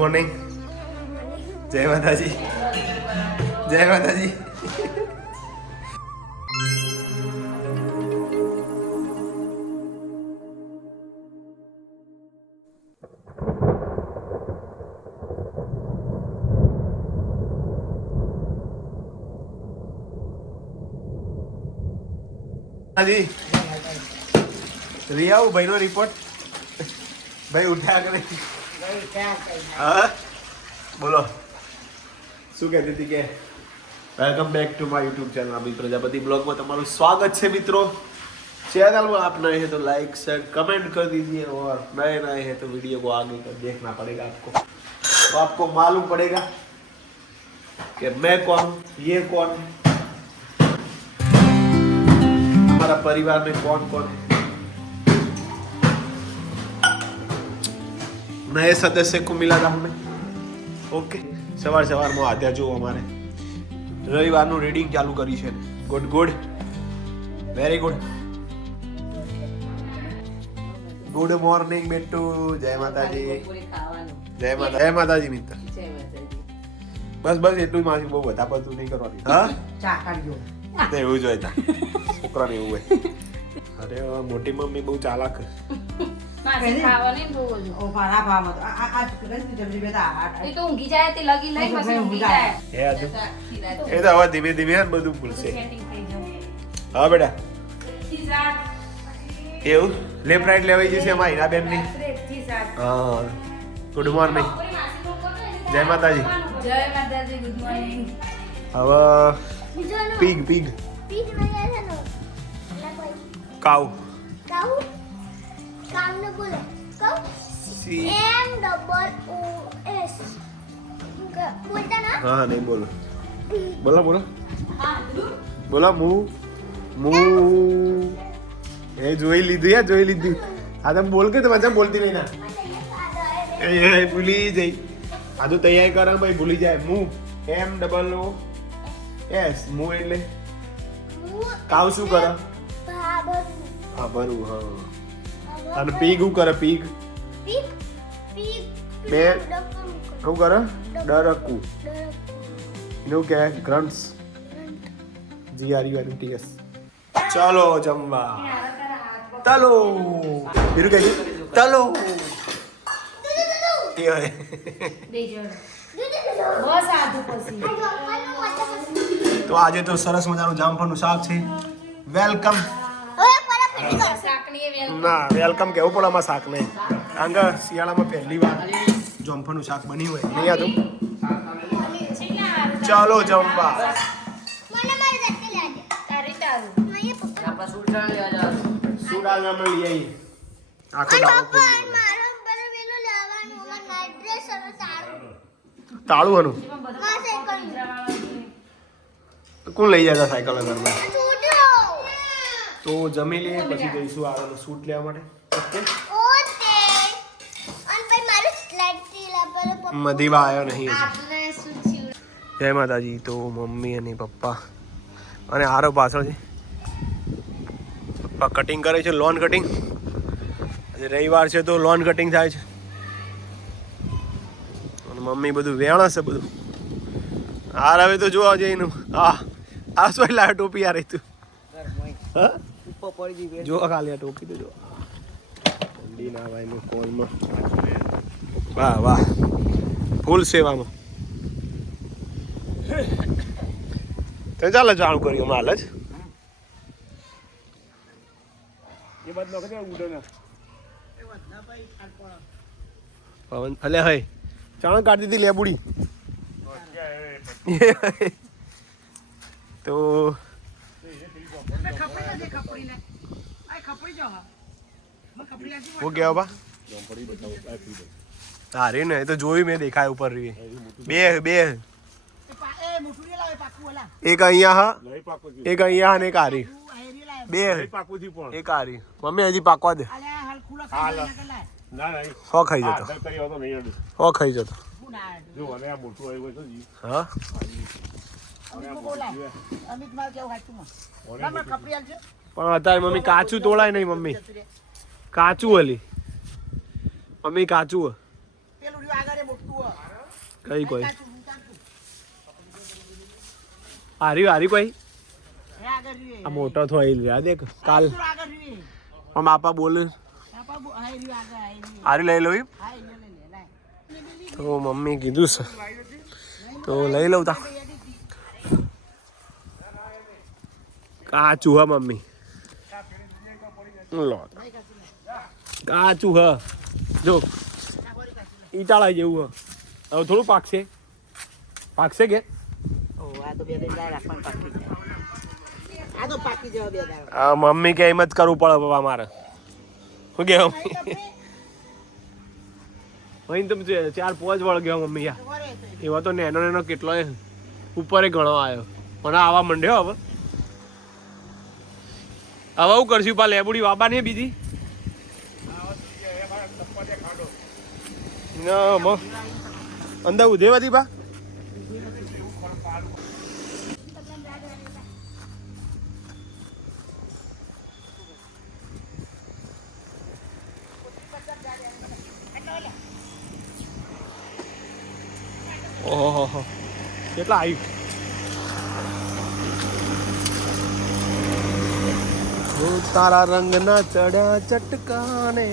Morning. જય માતાજી. જય માતાજી. હાજી રિયાઉ ભાઈનો રિપોર્ટ. ભાઈ ઉઠ્યા કરે. હા બોલો શું કહેતી હતી કે welcome back to my YouTube channel Amit Prajapati blog में તમારું સ્વાગત છે મિત્રો. चैनल में आप नए हैं तो लाइक शेयर कमेंट कर दीजिए और नए नए हैं तो वीडियो को आगे कर देखना पड़ेगा आपको. तो आपको मालूम पड़ेगा कि मैं कौन हूँ, ये कौन है, हमारा परिवार में कौन कौन है. नए सदस्य को मिला था हमें. ओके સવાર સવારમાં આધ્યા જો અમારે રવિવારનું રીડિંગ ચાલુ કરી છે. Good good very good. Good morning બેટુ. જય માતાજી. જય માતા. જય માતાજી મિત્ર. બસ બસ એટલું જ. મારી બહુ બધા બધું નહીં કરવાની. હા એવું જ હોય તા છોકરાને એવું હોય. અરે મોટી મમ્મી બહુ ચાલાક. હવે ધીમે ધીમે બધું ભૂલશે. હા બેટા એવું લેફ્ટ રાઈટ લેવાઈ જશે એમાં હીરાબેન ની. હા ગુડ મોર્નિંગ. જય માતાજી. જય માતાજી. Good morning. હવે પીગ પીગ કાઉ કાઉને બોલો. કાઉ C M double O S. બોલતા ના. હા નહીં બોલો. બોલો બોલો બોલો. મુ એ જોઈ લીધું યાર જોઈ લીધું. હા તમે બોલ કે તમે જેમ બોલતી નહીં ના એ ભૂલી જઈ. આ તો તૈયારી કરે ભાઈ ભૂલી જાય. મુ M double O S મુ એટલે કાવ શું કરે? હા ભરું. હા અને પીગ શું કરે? પીગ પીક પીક બે શું કરે? ડરકું એનું કે ગ્રંથ્સ. GRUNTS. ચાલો જમવા. તલો બીરું કહે તલો. તો આજે તો સરસ મજાનું જામફળનું શાક છે. વેલકમ. ના વેલકમ કેવું પડે આમાં શાક નહીં. કારણ કે શિયાળામાં પહેલી વાર જામફળનું શાક બન્યું હોય નહીં. આ તો ચાલો જમવા. સુડાગામાં લઈ આવી આખો દાવો ખોલી. તાળું હનું કોણ લઈ જતા સાયકલ ઘરમાં? તો જમી લઈએ પછી જઈશું આગળ શૂટ લેવા માટે. ઓકે મધીબા આવ્યો નહીં હજી. જય માતાજી. તો મમ્મી અને પપ્પા અને આરો પાછળ છે. પપ્પા કટિંગ કરે છે. Loan cutting. આજે રવિવાર છે તો લોન કટિંગ થાય છે. અને મમ્મી બધું વેણ છે બધું. આ હવે તો જોવા જઈનું. હા આ શું લાવે ટોપી આ રહી તું. હા જો ખાલી આ ટોપી તો જો ઠંડી ના ભાઈ નું કોલમાં. વાહ વાહ ફૂલ સેવામાં. તો ચાલો ચાલુ કર્યું હમણાં હાલ જ. પવન અલે હય ચાણ કાઢી દીધી લેબુડી. તો वो क्या बा अरे नहीं तो जो भी मैं देखा है ऊपर रही बे बे एक અહીંયા હા એક અહીંયા અને એક આરી બે એક આરી. મમ્મી હજી પાકવા દે. હો ખાઈ જતો. હો ખાઈ જતો. હા પણ અત્યારે મમ્મી કાચું તોડાય નહીં. મમ્મી કાચું હલી. મમ્મી કાચું કઈ કોઈ હારી કોઈ આ મોટો થઈ રહ્યા દેખ કાલ આમ આપા બોલે હારી લઈ લો તો મમ્મી કીધું છે તો લઈ લઉં તા કાચું હા મમ્મી લો કાચું હ જો ઈટાળા જેવું હ હવે થોડું પાકશે કે મમ્મી કે એમ જ કરવું પડે બાબા મારે શું કે અહીં તમે 4-5 વળ ગયો મમ્મી યાર એવા તો નેનો કેટલો ઉપર ઘણો આવ્યો મને આવા મંડ્યો હવે હું કરશું પા લેબુડી બાબા ને બીજી અંદર ઉધેવાથી બા ઓહો કેટલા આવ્યું તારા રંગના ચડ્યા ચટકાને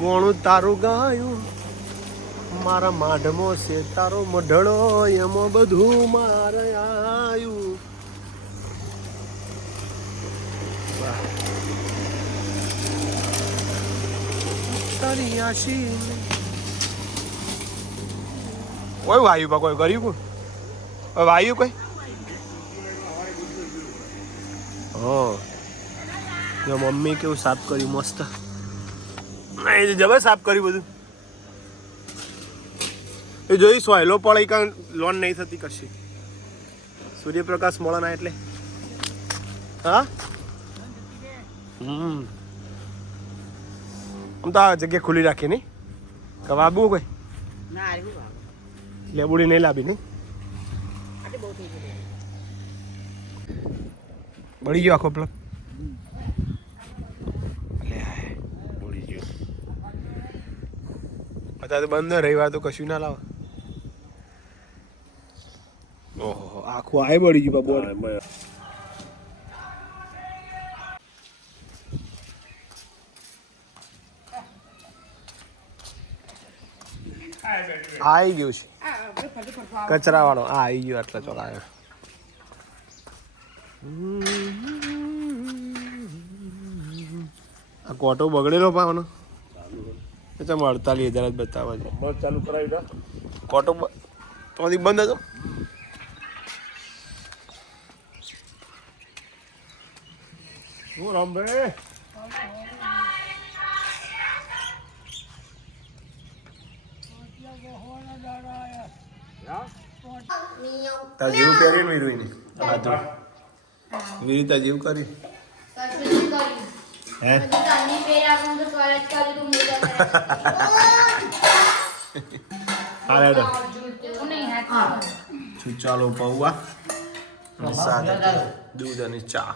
ગોણું તારું ગાયું મારા માઢમો છે તારો મઢળો એમાં બધું મારે આયું તારી આશી કોઈ વાયુ બા કોઈ કર્યું કોઈ વાયુ કોઈ હા મમ્મી કેવું સાફ કર્યું મસ્ત નહીં જબર સાફ કર્યું બધું એ જોઈ સોયલો પડે કાં લોન નહીં થતી કશી સૂર્યપ્રકાશ મળે ના એટલે હા આમ તો આ જગ્યા ખુલ્લી રાખી નહીં કવાબુ કોઈ લેબુડી નહીં લાવી નહીં બળી ગયો આખો પ્લગ બળી ગયો અત્યારે તો બંધ રવિવાર તો કશું ના લાવે ઓહો આખું આય બળી ગયું બોર્ડ આવી ગયું છે કચરા વાળો આ આવી ગયો એટલે ચોલાયો આ કોટો બગડેલો પાવાનો એ તો 48,000 જ બતાવે છે ચાલુ કરાવી કોટો તો બંધ હતો શું રામભાઈ તા જેવું પહેરી ને વિરુઈ જેવું કરી હે ચાલો પૌવા સાથે દૂધ અને ચા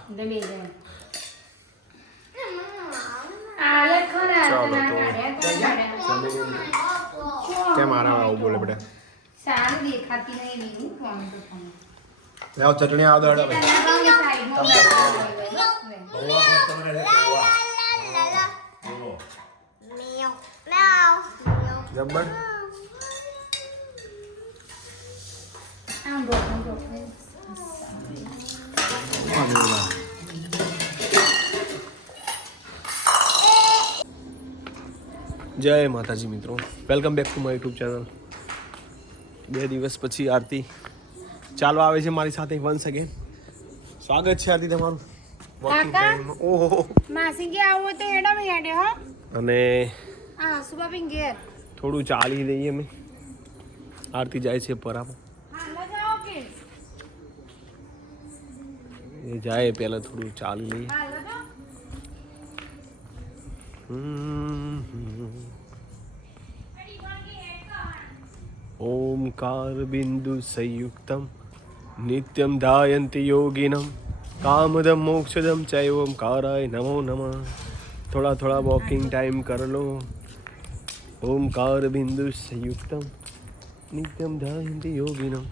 કેમ આરામ આવું બોલે બેટા સારું દેખાતી નહીં રીવું ફોન તો ફોન લાવ ચટણી આવ દો જબ્બર જય માતાજી મિત્રો welcome back to my YouTube channel 2 દિવસ પછી આરતી ચાલવા આવે છે મારી સાથે વન્સ અગેન સ્વાગત છે આરતી તમારું ઓહો માસી કે આવો તો હેડા મે હેડે હો અને આ સુબાબિન ઘેર થોડું ચાલી દઈએ અમે આરતી જાય છે પરામાં હાલા જાઓ કે એ જાય પહેલા થોડું ચાલી લઈએ હાલા જાઓ ओमकार बिंदु संयुक्तम नित्यम ध्यायन्ति योगिनम कामदम मोक्षदम च ओमकाराय नमो नमः थोड़ा थोड़ा वॉकिंग टाइम कर लो ओमकार बिंदु संयुक्तम નિત્યમ ધ્યાયન્તિ યોગિનમ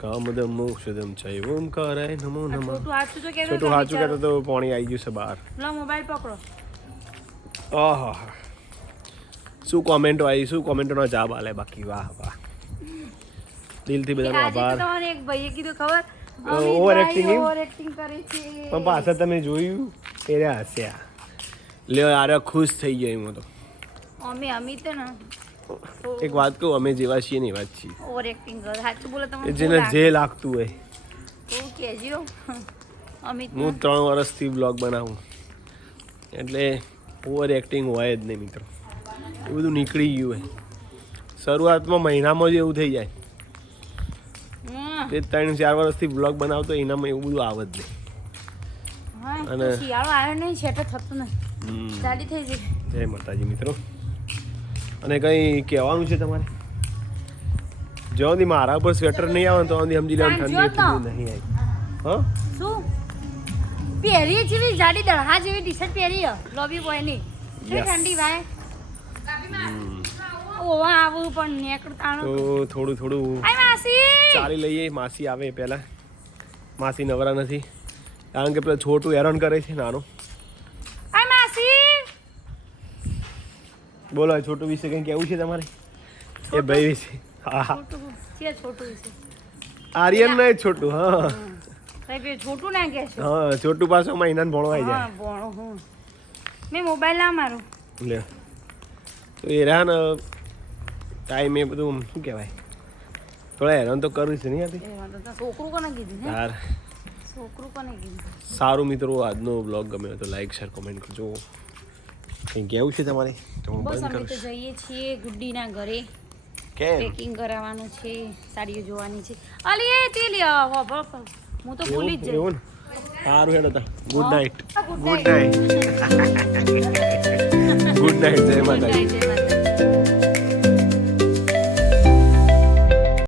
કામદમ મોક્ષદમ ચૈવ ઓમકારાય નમો આ નમઃ. છોટું હાચું તો કહેતો છોટું સાચું કહેતો તો પાણી આવી ગયું છે બહાર. લો મોબાઈલ પકડો. આહા શું કોમેન્ટો આવી, શું કોમેન્ટોનો જવાબ આલે બાકી. વાહ વાહ, દિલથી બધાનો આજે તો આભાર. તમારે એક ભાઈએ કીધું ખબર Overacting એમ? ઓવર કરે છે. પણ પાછા તમે જોયું એ હસ્યા. લ્યો યાર ખુશ થઈ ગયો એમાં તો. અમે તો ને એક વાત કહું, અમે જેવા છીએ ને એવા જ છીએ. ઓવર એક્ટિંગ કરે. સાચું બોલો તમે. કે જેને જે લાગતું હોય. હું કહેજો અમિત હું 3 વર્ષથી બ્લોગ બનાવું એટલે ઓવર એક્ટિંગ હોય જ નહીં મિત્રો. એ બધું નીકળી ગયું હોય. શરૂઆતમાં મહિનામાં જ એવું થઈ જાય. તે 3-4 વર્ષથી બ્લોગ બનાવતો એનામાં એવું બધું આવે જ નહીં. અને- શિયાળો આવ્યો નહીં સેટ થતું નહીં. હમ. જાડી થઈ ગઈ. જય માતાજી મિત્રો. અને કંઈ કહેવાનું છે તમારે? જ્યાં સુધી મારા ઉપર સ્વેટર નહીં આવે ને તો સુધી સમજી લેવાનું ઠંડી એટલી બધી નહીં આવી. હા શું પહેરી જેવી જાડી દળહા જેવી ટી શર્ટ પહેરી લોબી બોયની Yes. ઠંડી ભાઈ ઓવા આવું પણ નેકળતાણું તો થોડું આય માસી ચાલી લઈએ. માસી આવે પહેલાં. માસી નવરા નથી કારણ કે પેલા છોટું હેરાન કરે છે નાનું. આય માસી બોલો આ છોટું વિશે કંઈ કહેવું છે તમારે? એ ભાઈ વિશે. હા હા, છોટું છે છોટું છે આર્યન ને છોટું. હા સાહેબ એ છોટું ના કહેશો હા, છોટું પાછો મહિનાને ભણવાઈ હા જાય. ભણો હું મેં મોબાઈલ ના મારું લે તો એ રહ્યા ને ટાઈમ એ બધું શું કહેવાય, થોડા હેરાન તો કરવું છે નહીં આથી. એ વાંધો તો છોકરું કોને કીધું હે યાર છોકરું કોને કીધું સારું મિત્રો, આજનો બ્લોગ ગમે હોય તો લાઈક શેર કોમેન્ટ કરજો. કંઈ કહેવું છે તમારે તો હું બસ બંધ અમે કરું તો જઈએ છીએ ગુડ્ડીના ઘરે કેમ? પેકિંગ કરાવવાનું છે, સાડીઓ જોવાની છે. અલી એ તે લ્યો હું તો ભૂલી જ જઈ એવું ને સારું હેડો તા. Good night. Good good night. Night. Good night. જય માતાજી. જય માતા